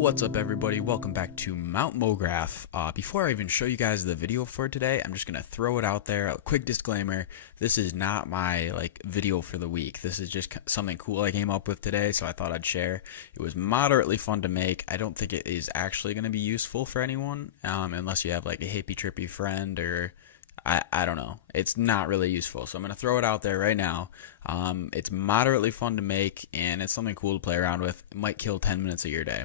What's up everybody, welcome back to Mount MoGraph. Before I even show you guys the video for today, I'm just going to throw it out there, a quick disclaimer, this is not my video for the week. This is just something cool I came up with today, so I thought I'd share. It was moderately fun to make. I don't think it is actually going to be useful for anyone, unless you have like a hippie trippy friend or I don't know. It's not really useful, so I'm going to throw it out there right now. It's moderately fun to make, and it's something cool to play around with. It might kill 10 minutes of your day.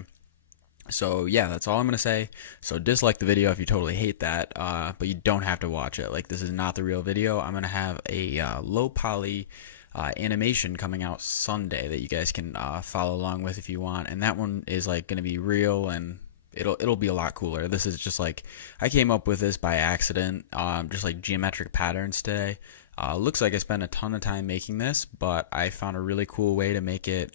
So yeah, that's all I'm gonna say. So dislike the video if you totally hate that, but you don't have to watch it. Like, this is not the real video. I'm gonna have a low poly animation coming out Sunday that you guys can follow along with if you want, and that one is like gonna be real and it'll be a lot cooler. This is just like, I came up with this by accident, just like geometric patterns today. Looks like I spent a ton of time making this, but I found a really cool way to make it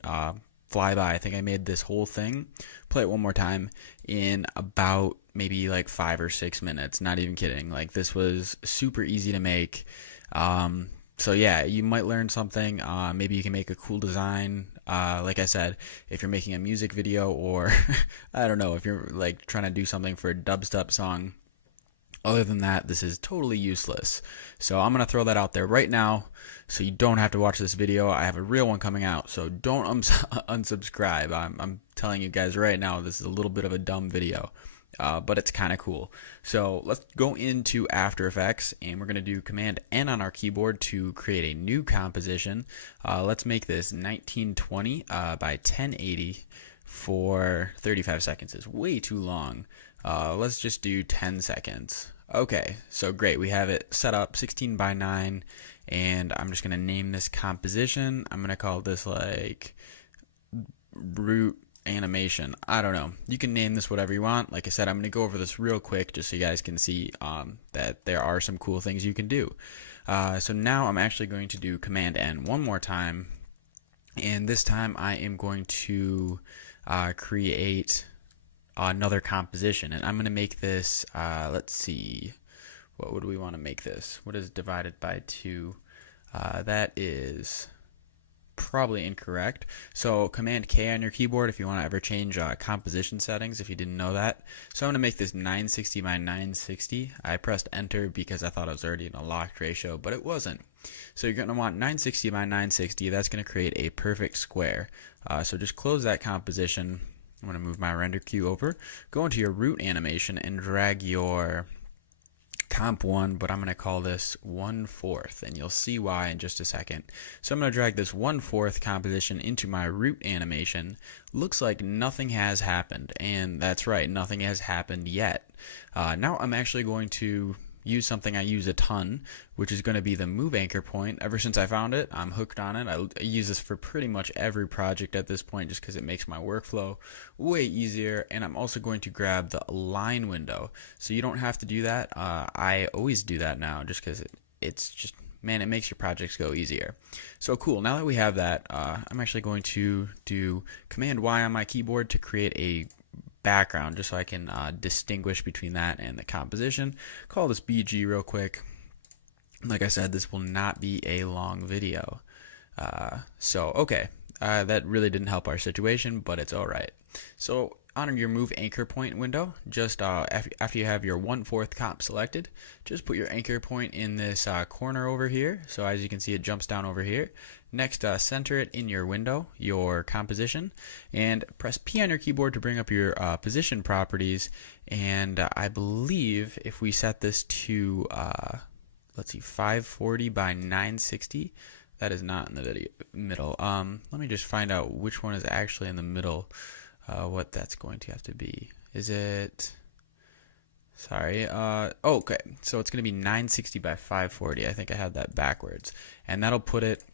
fly by. I think I made this whole thing, play it one more time, in about maybe like 5 or 6 minutes. Not even kidding. Like, this was super easy to make. So yeah, you might learn something. Maybe you can make a cool design. Like I said, if you're making a music video, or I don't know, if you're like trying to do something for a dubstep song. Other than that, this is totally useless. So I'm going to throw that out there right now so you don't have to watch this video. I have a real one coming out, so don't unsubscribe. I'm telling you guys right now, this is a little bit of a dumb video, but it's kind of cool. So let's go into After Effects, and we're going to do Command N on our keyboard to create a new composition. Let's make this 1920 by 1080 for 35 seconds. Is way too long. Let's just do 10 seconds. Okay, so great. We have it set up 16 by 9, and I'm just going to name this composition. I'm going to call this like root animation. I don't know. You can name this whatever you want. Like I said, I'm going to go over this real quick just so you guys can see that there are some cool things you can do. So now I'm actually going to do Command N one more time, and this time I am going to create another composition, and I'm going to make this, let's see, what would we want to make this? What is divided by 2? That is probably incorrect. So Command K on your keyboard if you want to ever change composition settings, if you didn't know that. So I'm going to make this 960 by 960. I pressed enter because I thought it was already in a locked ratio, but it wasn't. So you're going to want 960 by 960. That's going to create a perfect square. So just close that composition. I'm going to move my render queue over, go into your root animation, and drag your comp 1, but I'm going to call this 1/4, and you'll see why in just a second. So I'm going to drag this 1/4 composition into my root animation. Looks like nothing has happened, and that's right, nothing has happened yet. Now I'm actually going to use something I use a ton, which is going to be the move anchor point. Ever since I found it, I'm hooked on it. I use this for pretty much every project at this point just because it makes my workflow way easier. And I'm also going to grab the align window, so you don't have to do that. I always do that now just because it's just, man, it makes your projects go easier. So cool, now that we have that, I'm actually going to do Command Y on my keyboard to create a background just so I can distinguish between that and the composition. Call this BG real quick. Like I said, this will not be a long video. Okay, that really didn't help our situation, but it's alright. So on your move anchor point window, just after you have your 1/4 comp selected, just put your anchor point in this corner over here. So as you can see, it jumps down over here. Next, center it in your window, your composition, and press P on your keyboard to bring up your position properties. And I believe if we set this to, let's see, 540 by 960, that is not in the middle. Let me just find out which one is actually in the middle, what that's going to have to be. Is it... Sorry. Okay, so it's going to be 960 by 540. I think I had that backwards. And that'll put it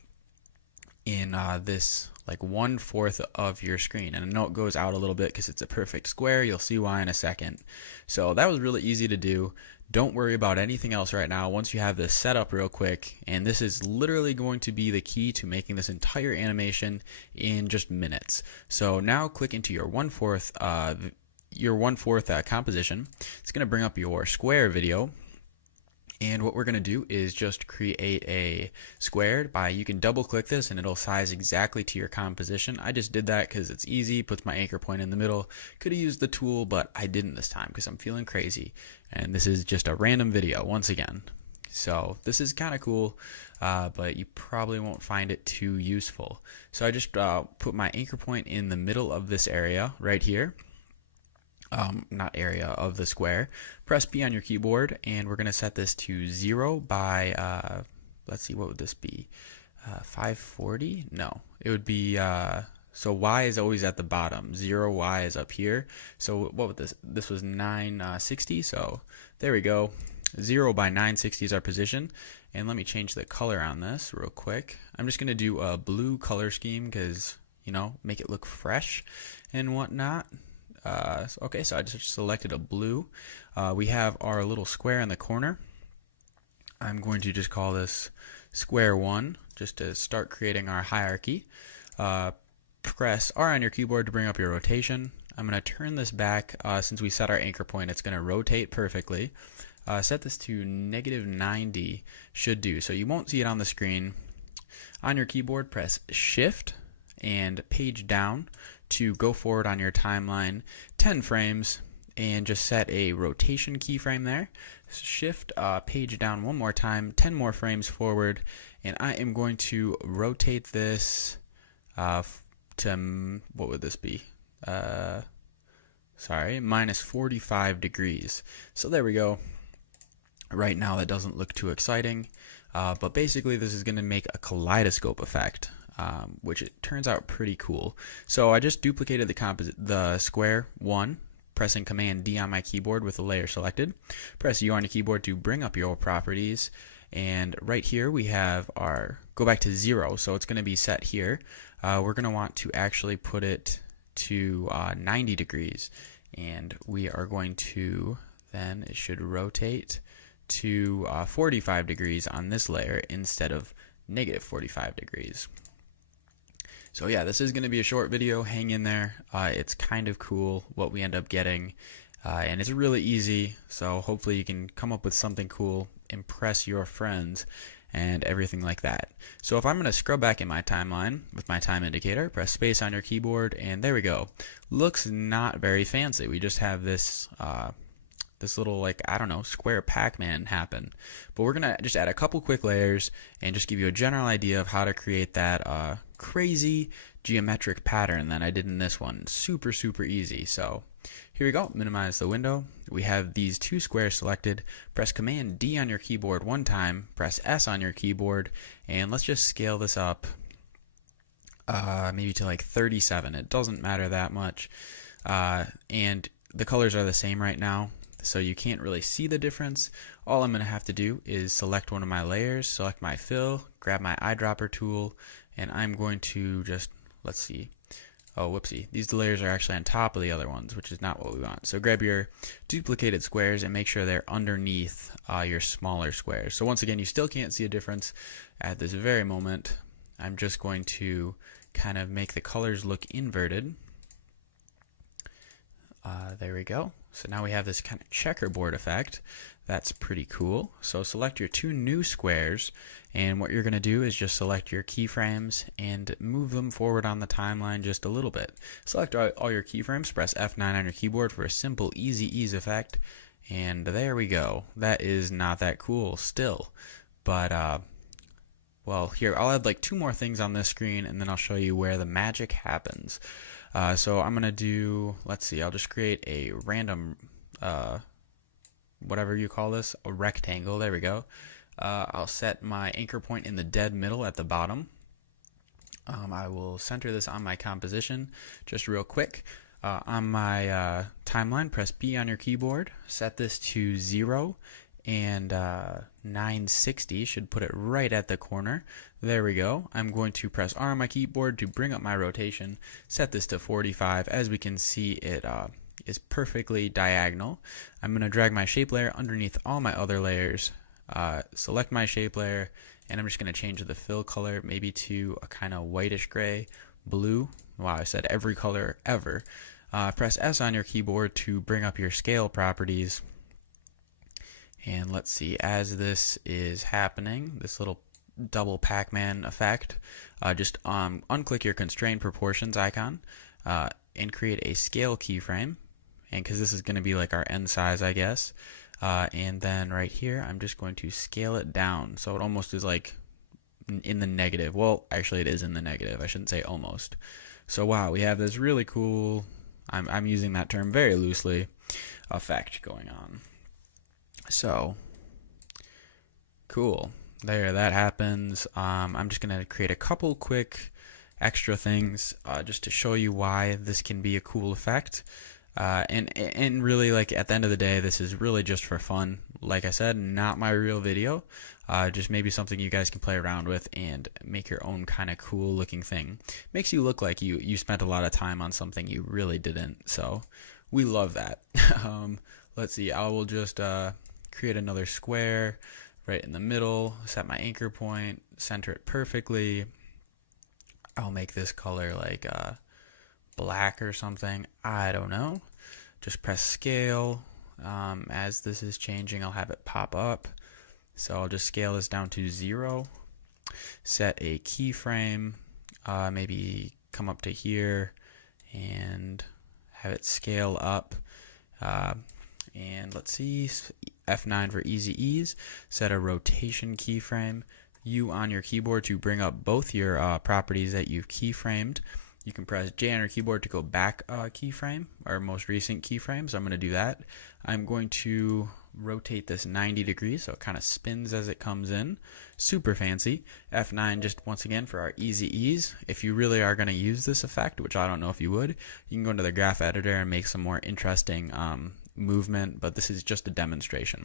in this like 1/4 of your screen, and I know it goes out a little bit because it's a perfect square. You'll see why in a second. So that was really easy to do. Don't worry about anything else right now once you have this set up real quick, and this is literally going to be the key to making this entire animation in just minutes. So now click into your 1/4 composition. It's going to bring up your square video. And what we're going to do is just create a square you can double click this and it'll size exactly to your composition. I just did that because it's easy, puts my anchor point in the middle. Could have used the tool, but I didn't this time because I'm feeling crazy. And this is just a random video once again. So this is kind of cool, but you probably won't find it too useful. So I just put my anchor point in the middle of this area right here. Not area of the square. Press B on your keyboard, and we're going to set this to 0 by, let's see, what would this be? 540? No, it would be, so Y is always at the bottom. 0Y is up here. So what would this was 960, so there we go. 0 by 960 is our position. And let me change the color on this real quick. I'm just going to do a blue color scheme because, you know, make it look fresh and whatnot. Okay, so I just selected a blue. We have our little square in the corner. I'm going to just call this square 1 just to start creating our hierarchy. Press R on your keyboard to bring up your rotation. I'm going to turn this back. Since we set our anchor point, it's going to rotate perfectly. Set this to -90, should do. So you won't see it on the screen. On your keyboard, press Shift and page down to go forward on your timeline 10 frames and just set a rotation keyframe there. Shift page down one more time, 10 more frames forward, and I am going to rotate this to, what would this be? Sorry, -45 degrees. So there we go. Right now that doesn't look too exciting, but basically this is going to make a kaleidoscope effect. Which it turns out pretty cool. So I just duplicated the square 1, pressing Command D on my keyboard with the layer selected. Press U on your keyboard to bring up your properties. And right here we have our, go back to 0, so it's going to be set here. We're going to want to actually put it to 90 degrees. And we are going to, then it should rotate to 45 degrees on this layer instead of -45 degrees. So yeah, this is going to be a short video. Hang in there. It's kind of cool what we end up getting, and it's really easy. So hopefully you can come up with something cool, impress your friends, and everything like that. So if I'm going to scrub back in my timeline with my time indicator, press space on your keyboard, and there we go. Looks not very fancy. We just have this this little, like, I don't know, square Pac-Man happen. But we're going to just add a couple quick layers and just give you a general idea of how to create that crazy geometric pattern that I did in this one. Super, super easy. So here we go. Minimize the window. We have these two squares selected. Press Command D on your keyboard one time. Press S on your keyboard. And let's just scale this up maybe to like 37. It doesn't matter that much. And the colors are the same right now, so you can't really see the difference. All I'm going to have to do is select one of my layers, select my fill, grab my eyedropper tool, and I'm going to just, let's see, oh whoopsie, these layers are actually on top of the other ones, which is not what we want. So grab your duplicated squares and make sure they're underneath your smaller squares. So once again, you still can't see a difference at this very moment. I'm just going to kind of make the colors look inverted. There we go. So now we have this kind of checkerboard effect. That's pretty cool. So select your two new squares, and what you're going to do is just select your keyframes and move them forward on the timeline just a little bit. Select all your keyframes, press F9 on your keyboard for a simple easy ease effect, and there we go. That is not that cool still, but well, here, I'll add like two more things on this screen, and then I'll show you where the magic happens. So I'm going to do, let's see, I'll just create a random, whatever you call this, a rectangle. There we go. I'll set my anchor point in the dead middle at the bottom. I will center this on my composition just real quick. On my timeline, press B on your keyboard, set this to 0, and 960 should put it right at the corner. There we go. I'm going to press R on my keyboard to bring up my rotation, set this to 45. As we can see, it is perfectly diagonal. I'm going to drag my shape layer underneath all my other layers, select my shape layer, and I'm just going to change the fill color maybe to a kind of whitish gray, blue. Wow, I said every color ever. Press S on your keyboard to bring up your scale properties. And let's see, as this is happening, this little double Pac-Man effect, just unclick your constrain proportions icon and create a scale keyframe. And because this is going to be like our end size, I guess. And then right here, I'm just going to scale it down. So it almost is like in the negative. Well, actually it is in the negative. I shouldn't say almost. So wow, we have this really cool, I'm using that term very loosely, effect going on. So cool. There, that happens. I'm just going to create a couple quick extra things just to show you why this can be a cool effect. And really, like, at the end of the day, this is really just for fun. Like I said, not my real video. Just maybe something you guys can play around with and make your own kind of cool looking thing. Makes you look like you spent a lot of time on something you really didn't. So we love that. Let's see. I will just create another square right in the middle, set my anchor point, center it perfectly. I'll make this color like black or something. I don't know. Just press scale. As this is changing, I'll have it pop up. So I'll just scale this down to 0. Set a keyframe. Maybe come up to here and have it scale up. And let's see, F9 for easy ease. Set a rotation keyframe. U on your keyboard to bring up both your properties that you've keyframed. You can press J on your keyboard to go back keyframe, or most recent keyframe. So I'm going to do that. I'm going to rotate this 90 degrees so it kind of spins as it comes in. Super fancy. F9 just once again for our easy ease. If you really are going to use this effect, which I don't know if you would, you can go into the graph editor and make some more interesting movement, but this is just a demonstration.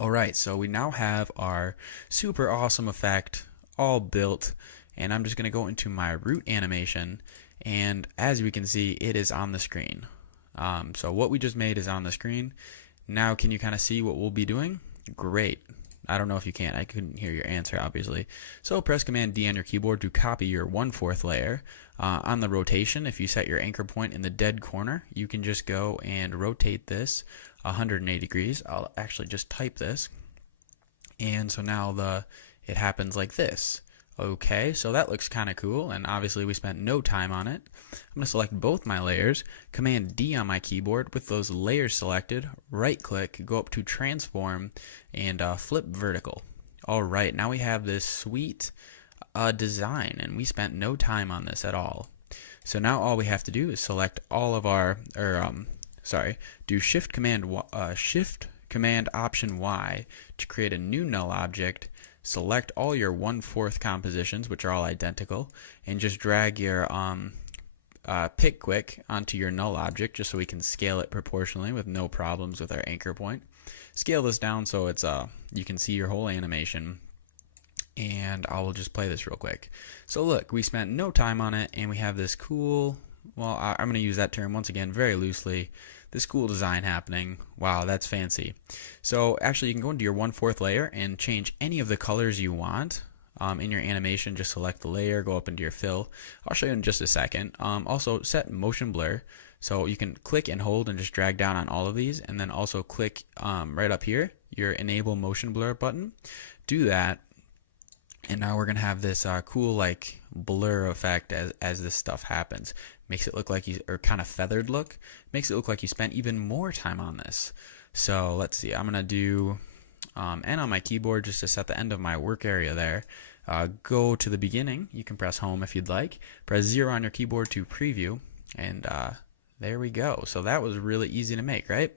Alright, so we now have our super awesome effect all built, and I'm just going to go into my root animation, and as we can see, it is on the screen. So what we just made is on the screen. Now can you kind of see what we'll be doing? Great. I don't know if you can. I couldn't hear your answer, obviously. So press Command D on your keyboard to copy your 1/4 layer. On the rotation, if you set your anchor point in the dead corner, you can just go and rotate this 180 degrees. I'll actually just type this. And so now it happens like this. Okay, so that looks kind of cool, and obviously we spent no time on it. I'm going to select both my layers, Command D on my keyboard with those layers selected, right click, go up to transform, and flip vertical. Alright, now we have this sweet design, and we spent no time on this at all. So now all we have to do is select all of our, do Shift Command Option Y to create a new null object. Select all your 1/4 compositions, which are all identical, and just drag your pick quick onto your null object just so we can scale it proportionally with no problems with our anchor point. Scale this down so it's you can see your whole animation, and I will just play this real quick. So look, we spent no time on it, and we have this cool, well, I'm going to use that term once again very loosely, this cool design happening. Wow, that's fancy. So actually you can go into your 1/4 layer and change any of the colors you want. In your animation, just select the layer, go up into your fill. I'll show you in just a second. Also set motion blur, so you can click and hold and just drag down on all of these, and then also click right up here, your enable motion blur button. Do that, and now we're gonna have this cool like blur effect as this stuff happens. Makes it look like or kind of feathered look. Makes it look like you spent even more time on this. So let's see, I'm gonna do N on my keyboard just to set the end of my work area there. Go to the beginning. You can press home if you'd like. Press 0 on your keyboard to preview, and there we go. So that was really easy to make, right?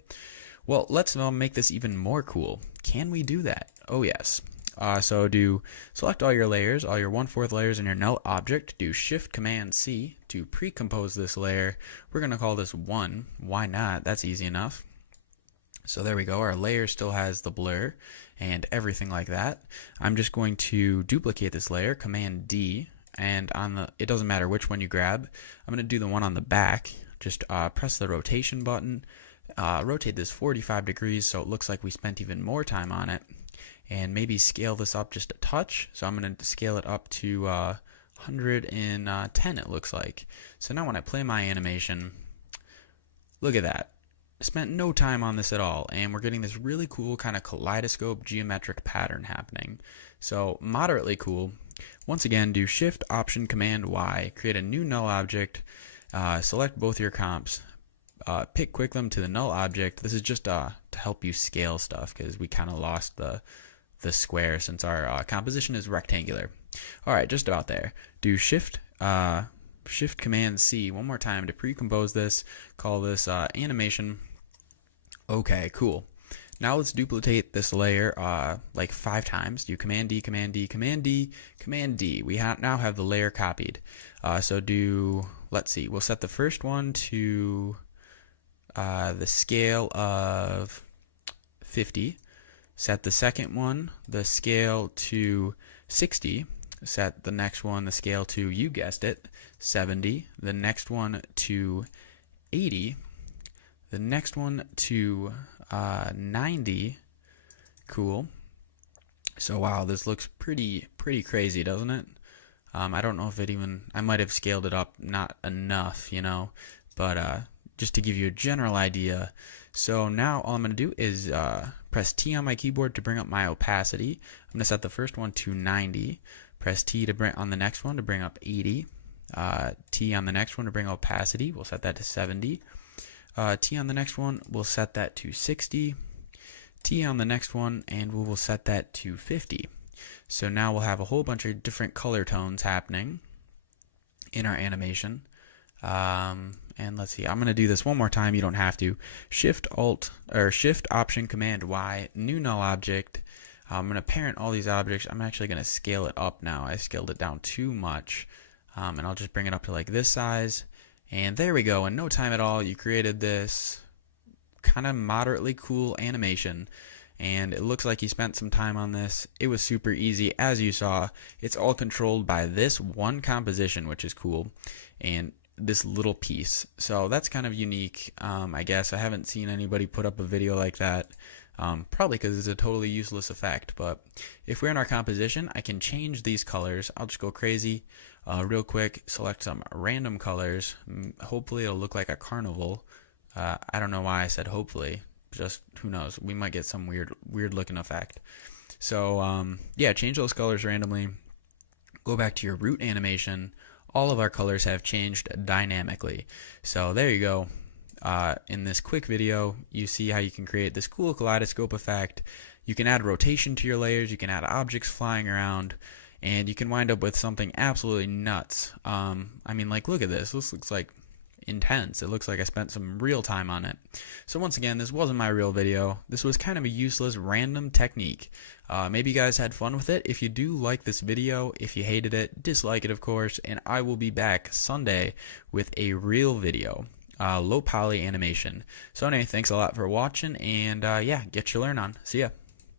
Well, let's make this even more cool. Can we do that? Oh yes. So select all your layers, all your 1/4 layers in your null object. Do Shift Command C to pre-compose this layer. We're going to call this 1. Why not? That's easy enough. So there we go. Our layer still has the blur and everything like that. I'm just going to duplicate this layer, Command D, and it doesn't matter which one you grab. I'm going to do the one on the back. Just press the rotation button. Rotate this 45 degrees so it looks like we spent even more time on it. And maybe scale this up just a touch. So I'm going to scale it up to 110, it looks like. So now when I play my animation, look at that. spent no time on this at all, and we're getting this really cool kind of kaleidoscope geometric pattern happening. So moderately cool. Once again, do Shift Option Command Y, create a new null object, select both your comps, pick them to the null object. This is just to help you scale stuff because we kind of lost the square since our composition is rectangular. All right, just about there. Do Shift Command C one more time to pre-compose this. Call this animation. Okay, cool. Now let's duplicate this layer like 5 times. Do Command D, Command D, Command D, Command D. We now have the layer copied. Let's see, we'll set the first one to the scale of 50. Set the second one, the scale to 60. Set the next one, the scale to, you guessed it, 70. The next one to 80. The next one to 90. Cool. So wow, this looks pretty crazy, doesn't it? I don't know if I might have scaled it up not enough, but just to give you a general idea. So now all I'm going to do is press T on my keyboard to bring up my opacity. I'm going to set the first one to 90. Press T to bring on the next one to bring up 80. T on the next one to bring opacity. We'll set that to 70. T on the next one, we'll set that to 60. T on the next one, and we will set that to 50. So now we'll have a whole bunch of different color tones happening in our animation. And let's see, I'm going to do this one more time. You don't have to. Shift Option Command Y, new null object. I'm going to parent all these objects. I'm actually going to scale it up now. I scaled it down too much. And I'll just bring it up to like this size. And there we go. In no time at all, you created this kind of moderately cool animation. And it looks like you spent some time on this. It was super easy. As you saw, it's all controlled by this one composition, which is cool, and this little piece. So that's kind of unique, I guess. I haven't seen anybody put up a video like that, probably because it's a totally useless effect. But if we're in our composition, I can change these colors. I'll just go crazy real quick, select some random colors. Hopefully it'll look like a carnival. I don't know why I said hopefully. Just who knows, we might get some weird looking effect. So yeah, change those colors randomly, go back to your root animation. All of our colors have changed dynamically. So there you go. In this quick video, you see how you can create this cool kaleidoscope effect. You can add rotation to your layers, you can add objects flying around, and you can wind up with something absolutely nuts. I mean, like, look at this. This looks like intense. It looks like I spent some real time on it. So once again, this wasn't my real video. This was kind of a useless random technique. Maybe you guys had fun with it. If you do like this video, if you hated it, dislike it of course, and I will be back Sunday with a real video, low poly animation. So anyway, thanks a lot for watching, and yeah, get your learn on. See ya.